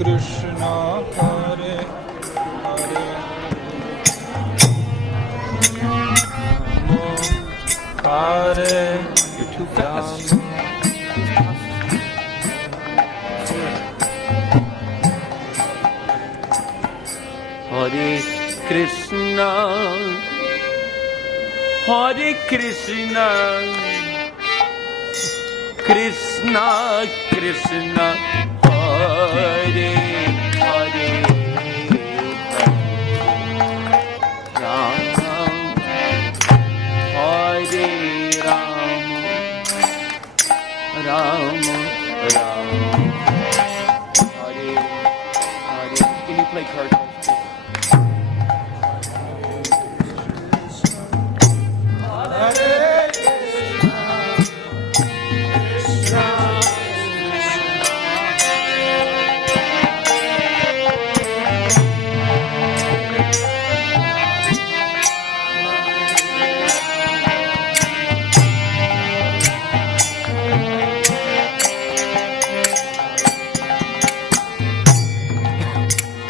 Krishna Hare Hare Hare You're too fast. Hare Krishna, Hare Krishna, Krishna Krishna, Hare Hare, Ram Hare Ram, Ram Ram, Hare Hare. Can you play cards?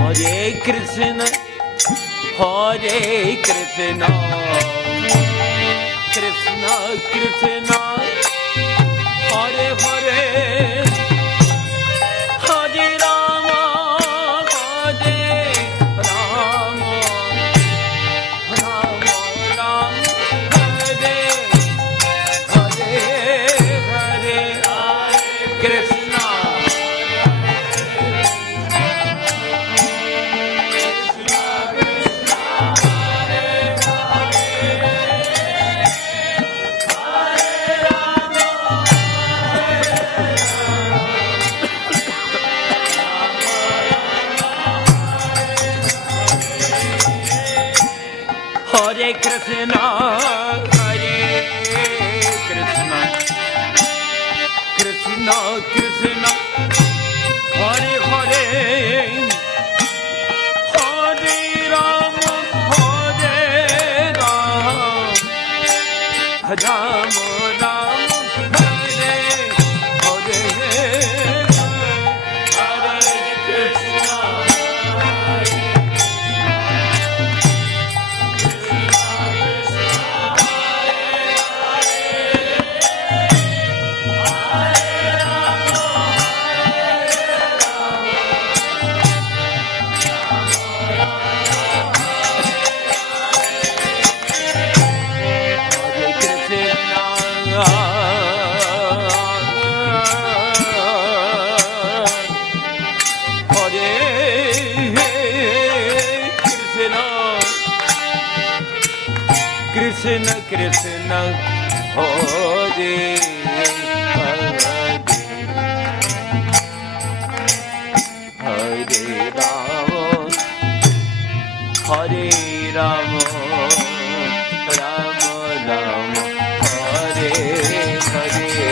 Hare Krishna, Hare Krishna, Krishna Krishna, Hare Hare, Hare Rama, Hare Rama, Rama Rama, Hare Hare, Hare Krishna. Hare Krishna, Hare Krishna, Krishna Krishna, Hare Hare, Hare Rama, Hare Rama, Rama Rama, Hare Hare, Hare Krishna. Krishna Krishna, Hare Hare, Hare Rama, Hare Rama, Rama Rama, Hare Hare.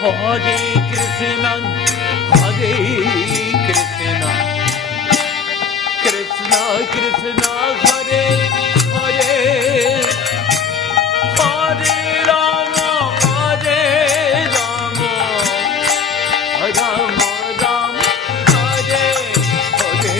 Hare Krishna, Hare Krishna, Krishna Krishna, Hare Hare, Hare Rama, Hare Rama, Rama Rama, Hare Hare,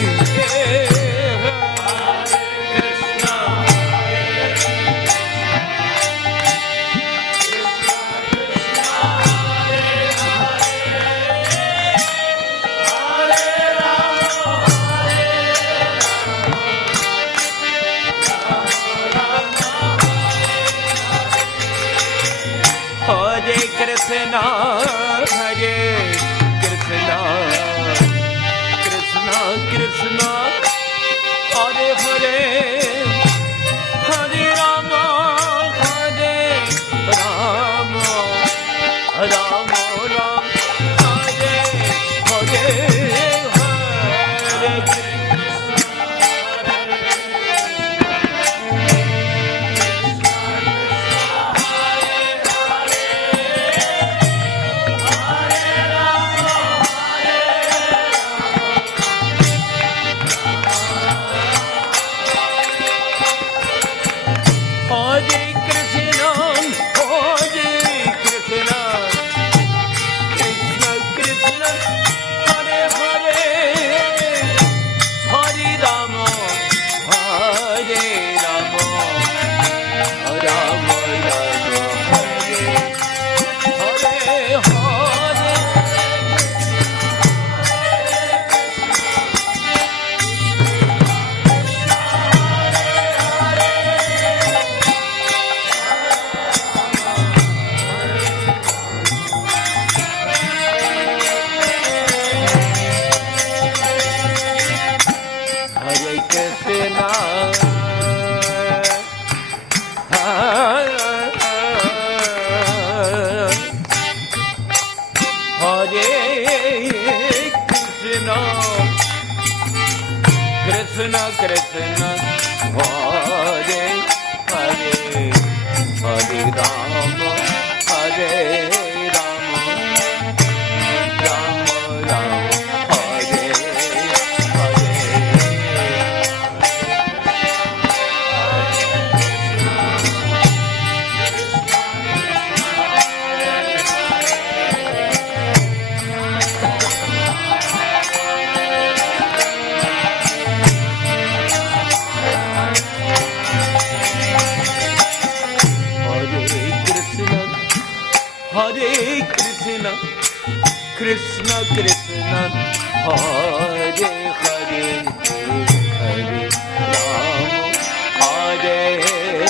Hare Krishna. Hare Krishna, Hare Krishna, Krishna Krishna, Hare Hare, Hare Rama, Hare Rama, Rama Rama, Hare Hare, Hare Krishna, Krishna, Hare Hare, Hare Rama, Hare Rama, Rama Rama, Hare Hare. Hare Krishna, Krishna Krishna, Hare Hare, Hare Rama, Hare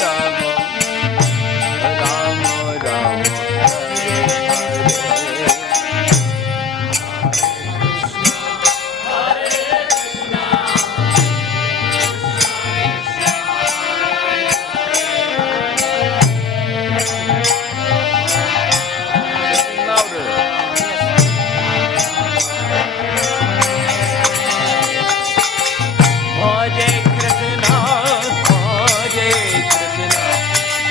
Rama, Rama Rama, Hare Hare. Hare Krishna, Hare Krishna,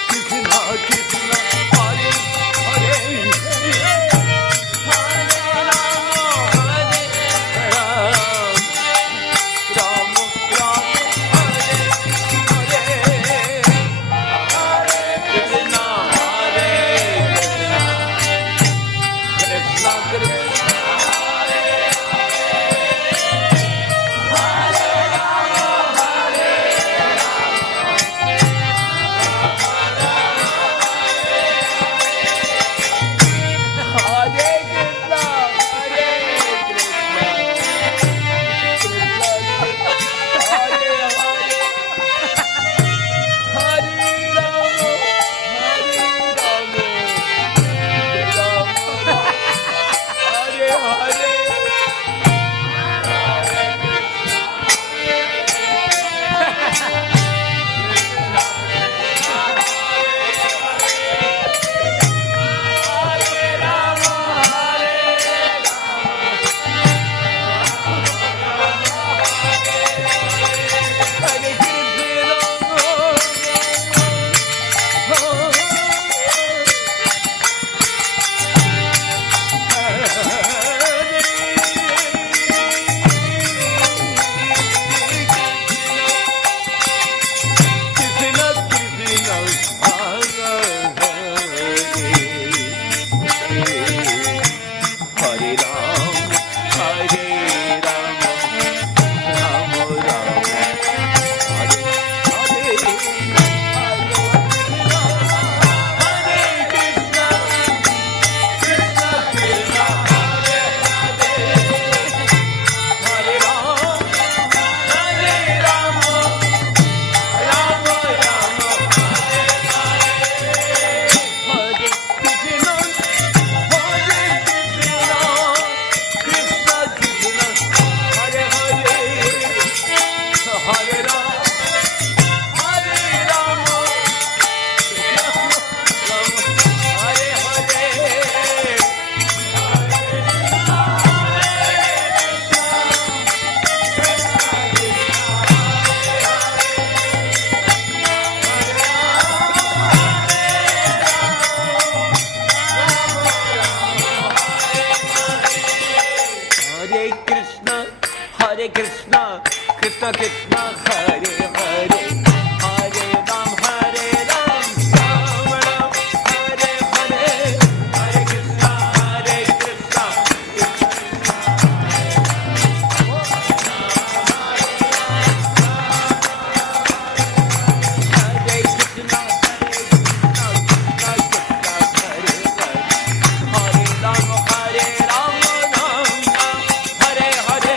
Krishna Krishna, Hare Hare, Hare Rama, Hare Rama, Rama Rama, Hare Hare, Hare Krishna, Hare Krishna, Krishna Krishna. Hare Krishna, Krishna Krishna, Hare Hare, Hare Ram, Hare Ram, Ram Ram, Hare Hare, Hare Krishna, Hare Krishna, Hare Krishna, Hare Krishna, Hare Ram, Hare Ram, Ram Ram, Hare Hare.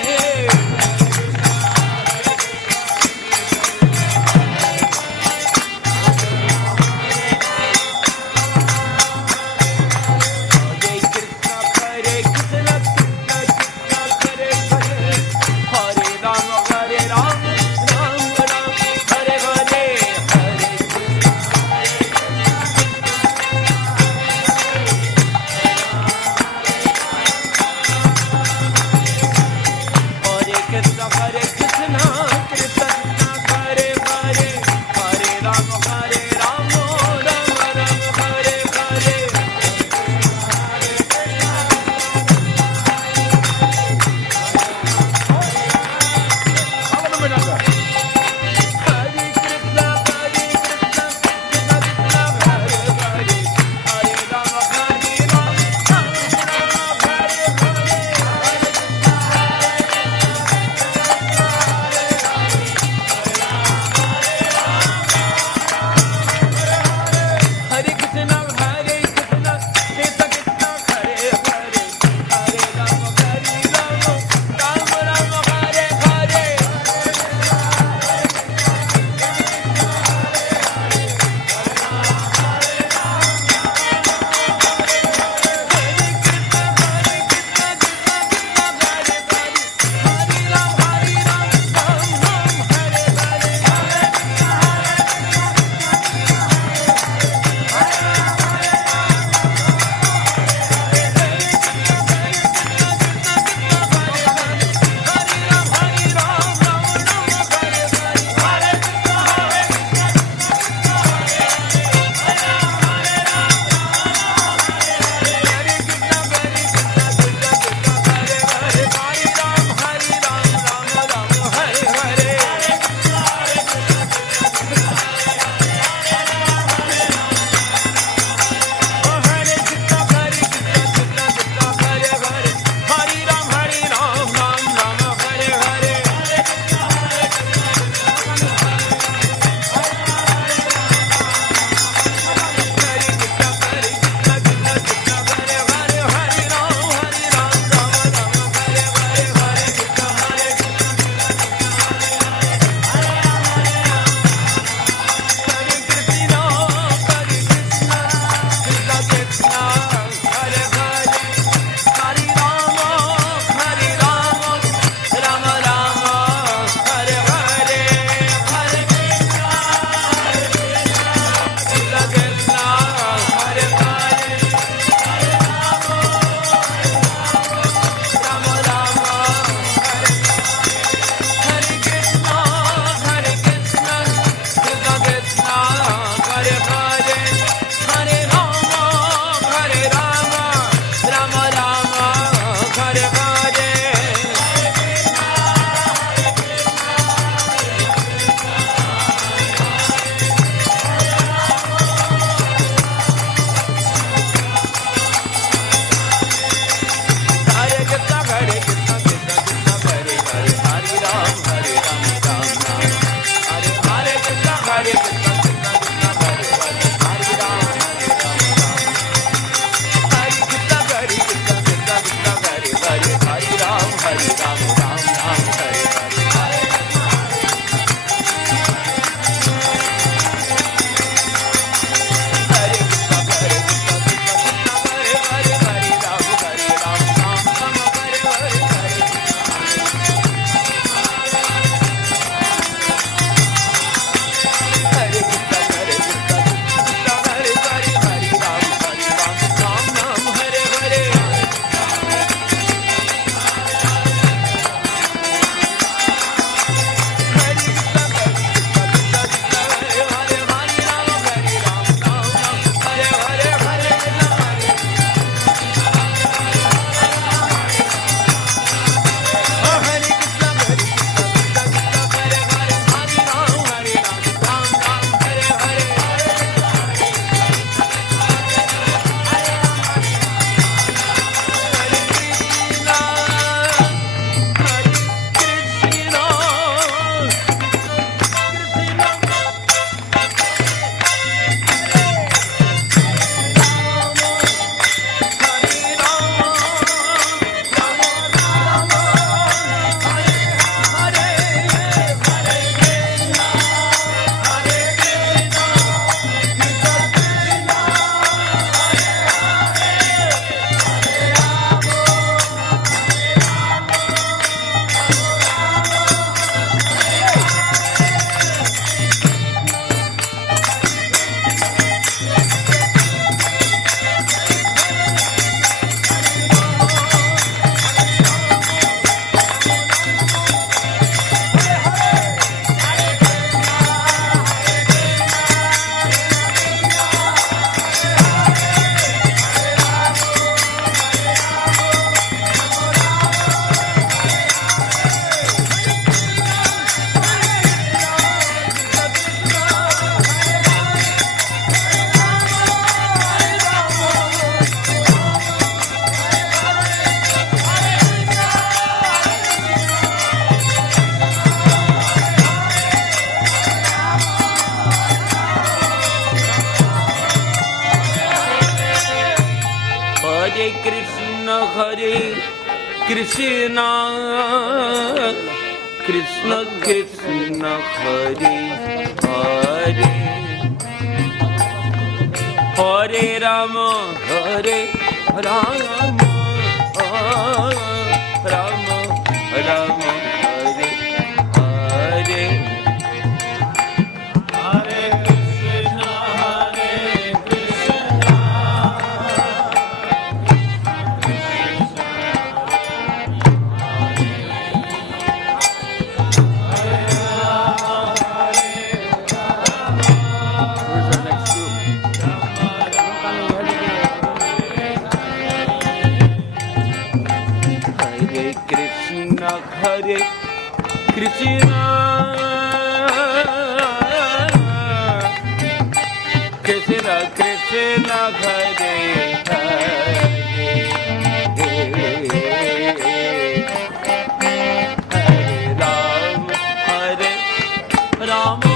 Hare Krishna Krishna Krishna Krishna Hare Hare Hare Rama Hare Rama Rama Rama Hare Hare Hare Krishna Where's our next group? Hare Krishna Krishna Krishna Krishna Hare Hare Hare Ram Hare Rama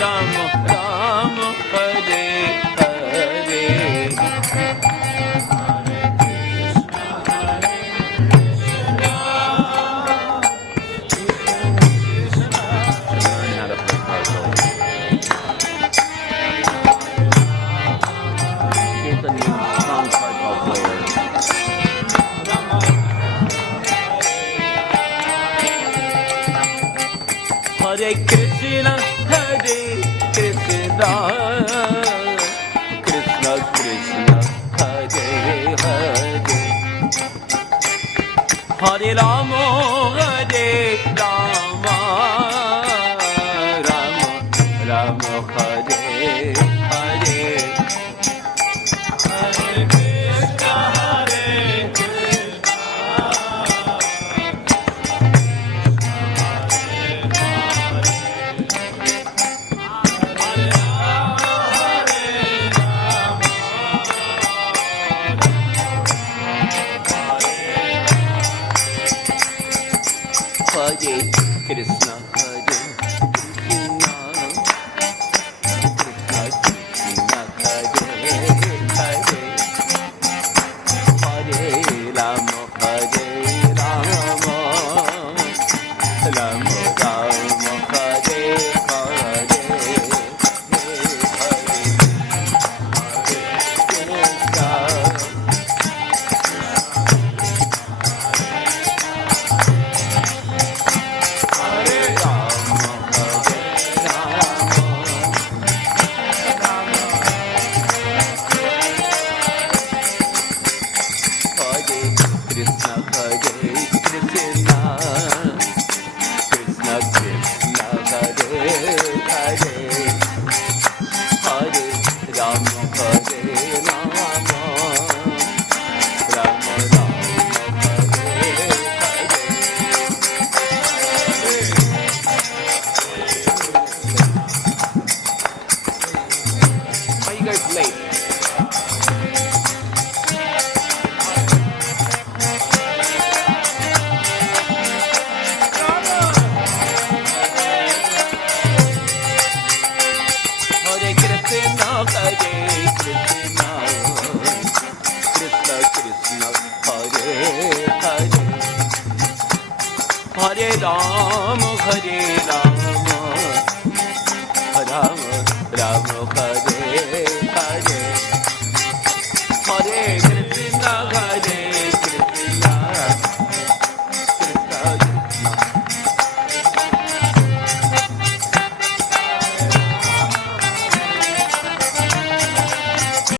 Rama Rama Hare Hare learn how to play puzzles. Here's a new song card called Player. Hare Krishna Krishna Krishna Krishna Hare Hare Hare Rama Hare Rama Rama Rama Hare Hare Hare Krishna Hare Krishna Krishna Krishna Krishna Hare Hare Hare Rama Hare Rama Rama Rama Hare Hare Krishna Krishna Krishna Krishna Hare Hare Hare Rama Hare Rama Rama Rama Hare Hare Why are you guys late? Hare Krishna Krishna Krishna Hare Hare Hare Rama Hare Rama Rama Rama Hare